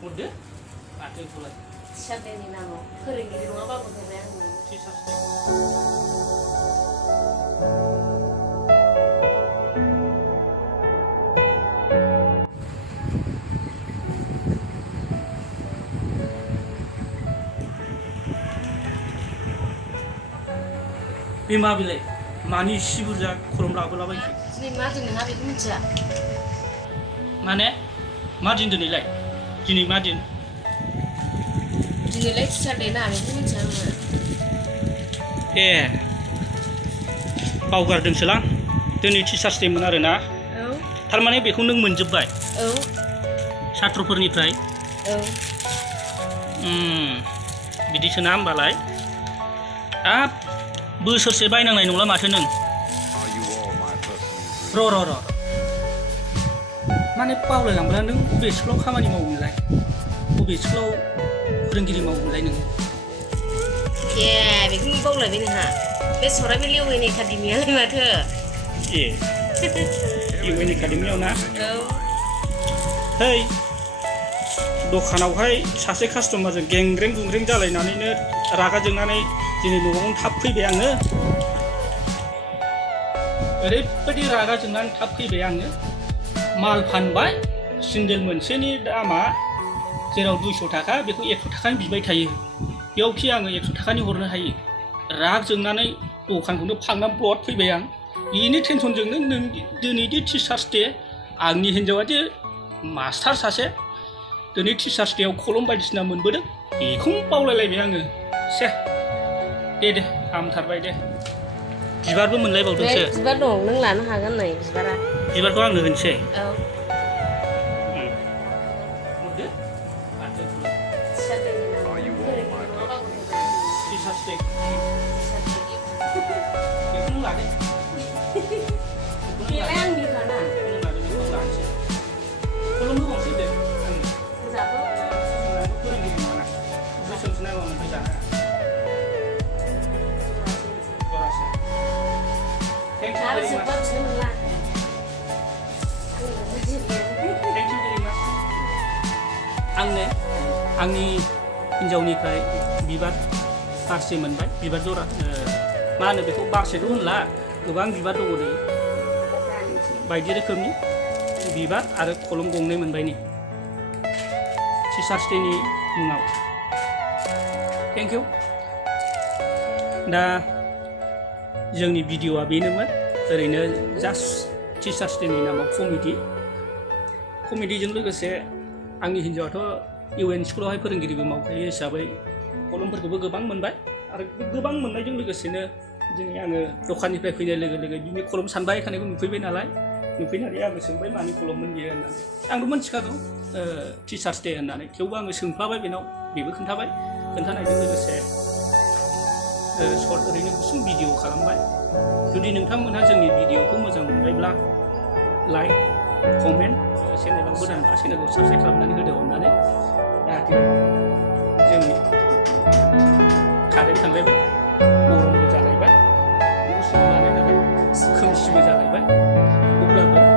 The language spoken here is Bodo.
हरदो माथो बेखौलाय टिचारनि नामाव फोरोंगिरि नङाबाबो होबाय आङो टिचार्स डे बे मा बिलाय मानि इसे बुरजा खरम लाबोलाबायखो दिनै मा दिन नोंहा बेखौ मिथिया माने मा दिन दिनैलाय दिनै मा दिन दिनैलाय टिचार डे ना बेखौ मिथिया आङो ए बावगारदोंसोलां दिनै टिचार्स डे मोन आरोना औ थारमाने बेखौ नों मोनजोब्बाय औ सात्रफोरनिफ्राय औ बिदिसो ना होमबालाय हाब बोसोरसे बायनांनाय नंला माथो नों र' माने बावलायलांब्ला नों बबे स्कुलाव खामानि मावोमोनलाय बबे स्कुलाव फोरोंगिरि मावोमोनलाय नों ए बेखौ बावलायबाय नोंहा बे सराइबिल इउ एन एकाडेमियालाय माथो ए इउ एन एकाडेमियाव ना औ है दखानावहाय सासे कास्टमारजों गेंग्रें गुंग्रें जालायनानैनो रागा जोंनानै दिनै न'आवनो थाब फैबाय आङो ओरैबायदि रागा जोंनानै थाब फैबाय आङो माल फानबाय सिंगेल मोनसेनि दामा जेराव 200 थाखा बेखौ 100 थाखानि बिबाय थायो बेयावखि आङो 100 थाखानि हरनो हायो राग जोंनानै दखानखौनो फांनानै ब्लद फैबाय आं बेनि टेनसनजोंनो नों दिनैदि टिचार्स डे आंनि हिन्जावादि मास्टार सासे दिनै टिचार्स डेआव कलम बायदिसिना मोनबोदों बेखौनो बावलायलायबाय आङो से दे हामथारबाय दे बिबारबो मोनलायबावदोंसो बिबार दं नों लानो हागोन नै बिबारा बिबारखौ आंनो होनोसै औ हरदो माथो टिचारनि नामाव फोरोंगिरि नङाबाबो होबाय टिचार्स डे बेखौनो लादो बेलाय आंनिखाना कलमखौ गंसे दे जाबो फोरोंगिरि नङा बेसेबांसो नांगौमोन ओमफ्राय जानो आरो जोब्बा बिनो मोनला आंनो आंनि हिन्जावनिफ्राय बिबार बारसे मोनबाय बिबार जरा मा होनो बेखौ बारसेथ' होनला गोबां बिबार दङ नै बायदि रोखोमनि बिबार आरो कलम गंनै मोनबाय नै टिचार्स डेनि मुङाव थेंक इउ दा जोंनि भिडिअ'आ बेनोमोन ओरैनो जास्ट टिचार्स डेनि नामाव कमेडिजों लोगोसे आंनि हिन्जावाथ' इउ एन स्कुलावहाय फोरोंगिरिबो मावखायो हिसाबै कलमफोरखौबो गोबां मोनबाय आरो गोबां मोननायजों लोगोसेनो दिनै आङो दखाननिफ्राय फैनाय लोगो लोगो बिनि कलम सानबाय थानायखौ नुफैबाय नालाय नुफैनानै आङो सोंबाय मानि कलममोन बियो होननानै आंथ' मोनथिखागौ टिचार्स डे होननानै थेवबो आङो सोंफ्लाबाय बेनाव बेबो खोन्थाबाय खोन्थानायजों लोगोसे सर्ट ओरैनो गुसुं भिडिअ खालामबाय जुदि नोंथांमोनहा जोंनि भिडिअखौ मोजां मोनबायब्ला लाइक कमेन्ट चेनेलाव गोदानबा चेनेलखौ साबस्क्राइब खालामनानै होदो अननानै जाहाथे जोंनि कारेन्ट थांलायबाय गरमबो जालायबाय न' सिङाव लानो थाखाय खोमसिबो जालायबाय अब्लाबो